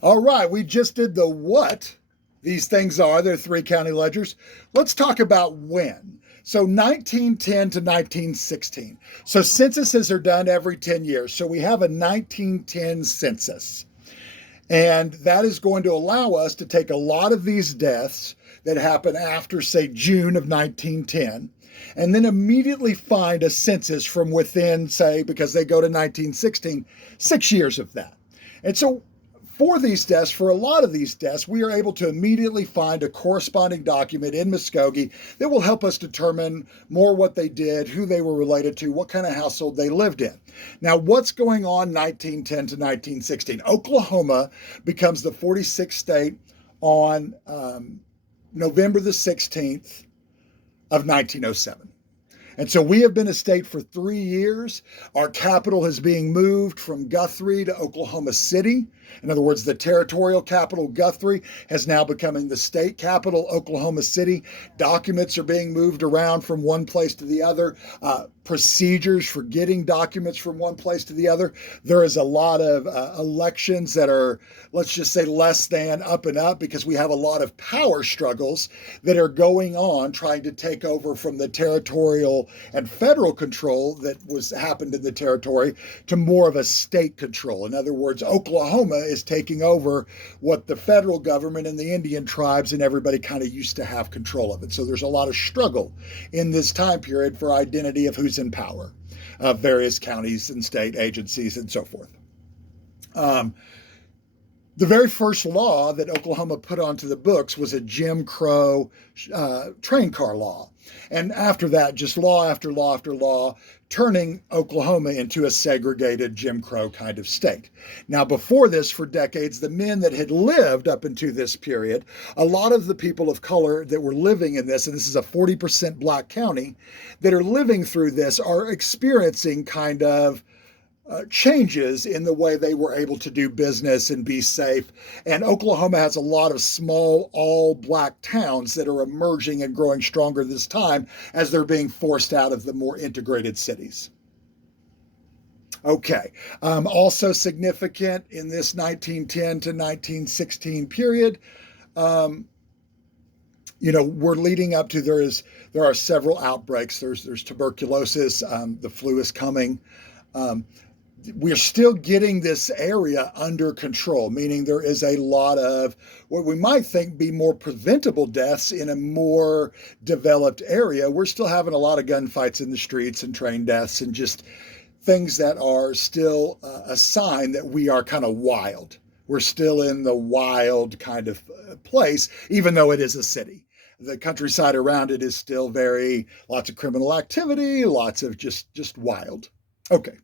All right, we just did the what these things are. They're three county ledgers. Let's talk about when. So 1910 to 1916. So censuses are done every 10 years. So we have a 1910 census. And that is going to allow us to take a lot of these deaths that happen after, say, June of 1910, and then immediately find a census from within, say, because they go to 1916, 6 years of that. And so for these deaths, for a lot of these deaths, we are able to immediately find a corresponding document in Muskogee that will help us determine more what they did, who they were related to, what kind of household they lived in. Now, what's going on 1910 to 1916? Oklahoma becomes the 46th state on November the 16th of 1907. And so we have been a state for 3 years. Our capital is being moved from Guthrie to Oklahoma City. In other words, the territorial capital, Guthrie, has now becoming the state capital, Oklahoma City. Documents are being moved around from one place to the other. Procedures for getting documents from one place to the other. There is a lot of elections that are, let's just say, less than up and up, because we have a lot of power struggles that are going on trying to take over from the territorial and federal control that was happened in the territory to more of a state control. In other words, Oklahoma is taking over what the federal government and the Indian tribes and everybody kind of used to have control of it. So there's a lot of struggle in this time period for identity of who's in power of various counties and state agencies and so forth. The very first law that Oklahoma put onto the books was a Jim Crow train car law. And after that, just law after law after law, turning Oklahoma into a segregated Jim Crow kind of state. Now, before this, for decades, the men that had lived up into this period, a lot of the people of color that were living in this, and this is a 40% black county, that are living through this are experiencing kind of changes in the way they were able to do business and be safe. And Oklahoma has a lot of small, all black towns that are emerging and growing stronger this time as they're being forced out of the more integrated cities. Okay. Also significant in this 1910 to 1916 period, we're leading up to there are several outbreaks. There's tuberculosis. The flu is coming. We're still getting this area under control, meaning there is a lot of what we might think be more preventable deaths in a more developed area. We're still having a lot of gunfights in the streets and train deaths and just things that are still a sign that we are kind of wild. We're still in the wild kind of place, even though it is a city. The countryside around it is still lots of criminal activity, lots of just wild. Okay.